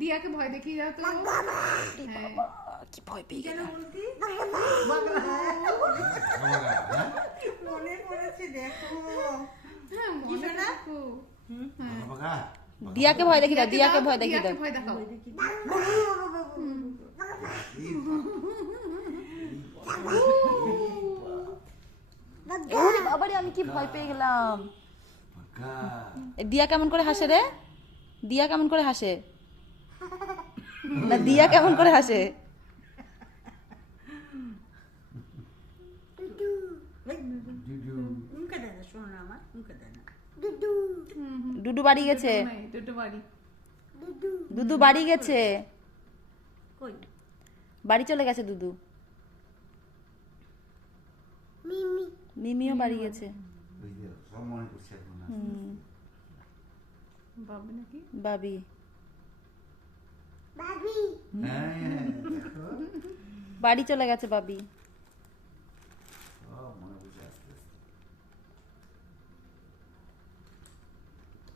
দিয়াকে ভয় দেখিয়ে দাও তো। কি ভয় পেয়ে হ্যাঁ? মনে পড়েছে দেখো হ্যাঁ মনে রাখো। হ্যাঁ। দিয়াকে ভয় দেখিয়ে দাও দিয়াকে ভয় দেখিয়ে দিয়াকে দাও। ভয় দেখাও। বাবারে আমি কি ভয় পেয়ে গেলাম? দিয়া কেমন করে হাসে রে? দিয়া কেমন করে হাসে? না দিয়া কেমন করে হাসে। ডুডু বাড়ি গেছে? দুদু বাড়ি। গেছে? বাড়ি চলে গেছে দুদু। মিমিও বাড়ি গেছে। মনে। হুম, বাবা নাকি? বাবি। হ্যাঁ, দেখো। বাড়ি চলে গেছে বাবি।